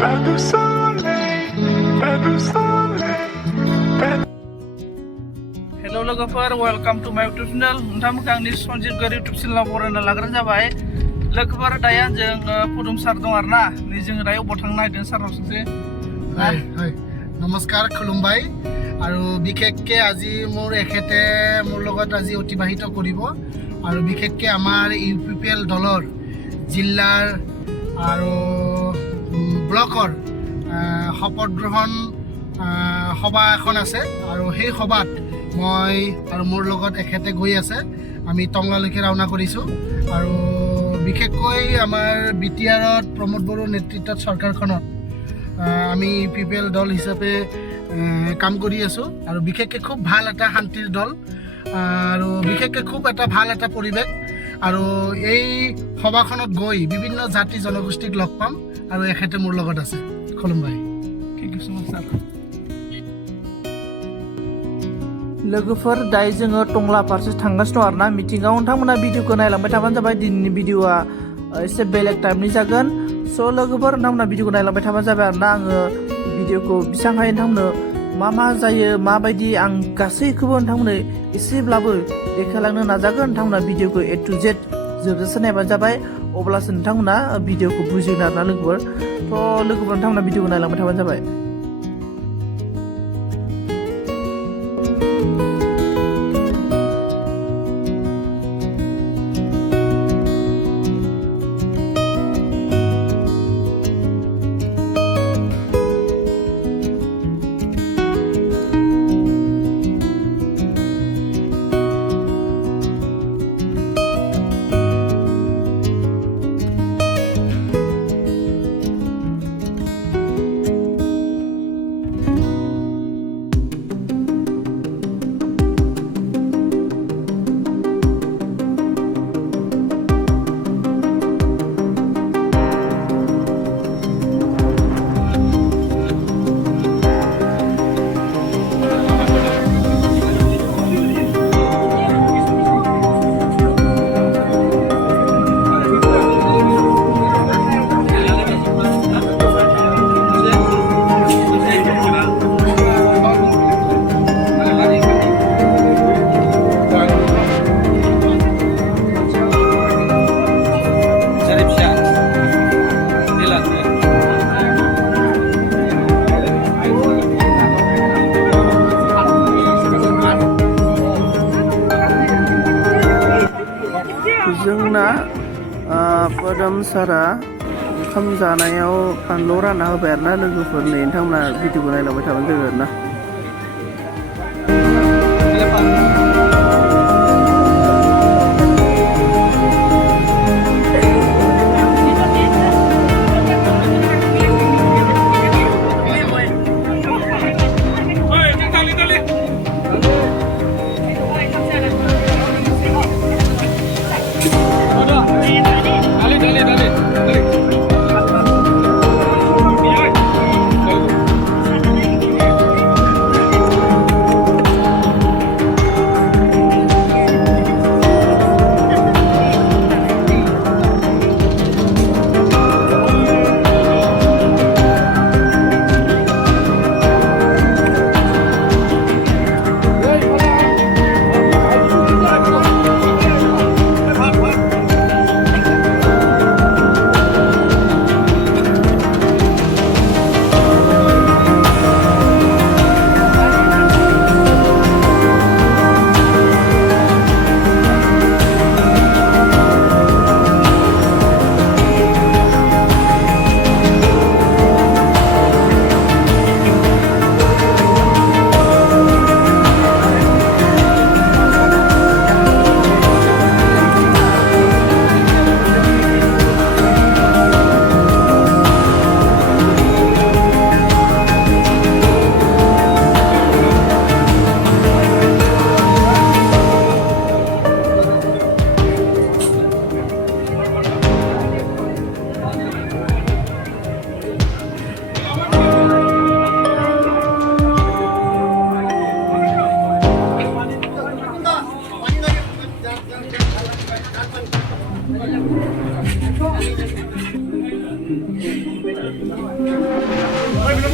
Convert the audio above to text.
pas de soleil, pas de soleil, pas de... Hello लोगोफोर, welcome to my YouTube channel. नोंथांमोनखौ आंनि सन्जित गर यूट्यूब चैनलाव बरायना लाग्रोनाय जाबाय। लोगोफोर दायो जों पुदुम सार दं आरोना। नै जों दायो अबाव थांनो नागिरदों सारनाव सोंसै। हाय हाय नमस्कार खुलुमबाय আৰু বিশেষকৈ আজি মোৰ এখেতে মোৰ লগত আজি অতিবাহিত কৰিব আৰু বিশেষকৈ আমাৰ ইউপিপিএল দলৰ জিলাৰ আৰু ব্লকৰ শপত গ্ৰহণ সভা এখন আছে আৰু সেই সভাত মই আৰু মোৰ লগত এখেতে গৈ আছে। আমি টংলালৈকে ৰাওনা কৰিছোঁ আৰু বিশেষকৈ আমাৰ বিটিআৰত প্ৰমোদ বড়োৰ নেতৃত্বত চৰকাৰখনত আমি ইউপিপিএল দল হিচাপে কাম কৰি আছোঁ আৰু বিশেষকৈ খুব ভাল এটা শান্তিৰ দল আৰু বিশেষকৈ খুব এটা ভাল এটা পৰিৱেশ আৰু এই সভাখনত গৈ বিভিন্ন জাতি জনগোষ্ঠীক লগ পাম আৰু এখেতে মোৰ লগত আছে। খুলুমবাই। Thank you so much sir. लोगोफोर दायो जोङो टंला फारसे थांगासिनो दं आरोना मिथिंगायाव। नोंथांमोना भिडिअखौ नायलांबाय थाबानो जाबाय। दिनैनि भिडिअआ एसे बेलेग टाइपनि जागोन। स' लोगोफोर नोंथांमोना भिडिअखौ नायलांबाय थाबानो जाबाय आरोना। आङो भिडिअखौ बेसेबां हायो नोंथांमोननो मा जायो माबायदि आं गासैखौबो नोंथांमोननो एसेब्लाबो देखायलांनो नाजागोन। नोंथांमोना भिडिअखौ A to Z जोबजासे नायबानो जाबाय, अब्लासो नोंथांमोना भिडिअखौ बुजिगोन आरोना लोगोफोर। थ' लोगोफोर नोंथांमोना भिडिअखौ नायलांबाय थाबानो जाबाय। जोंना पदम सारा ओंखाम जानायाव फानलु रानना होबाय आरोना लोगोफोर। नै नोंथांमोना भिडिअखौ नायलांबाय थाबानो जाबाय आरोना। Thank you. ঐ বিনোদ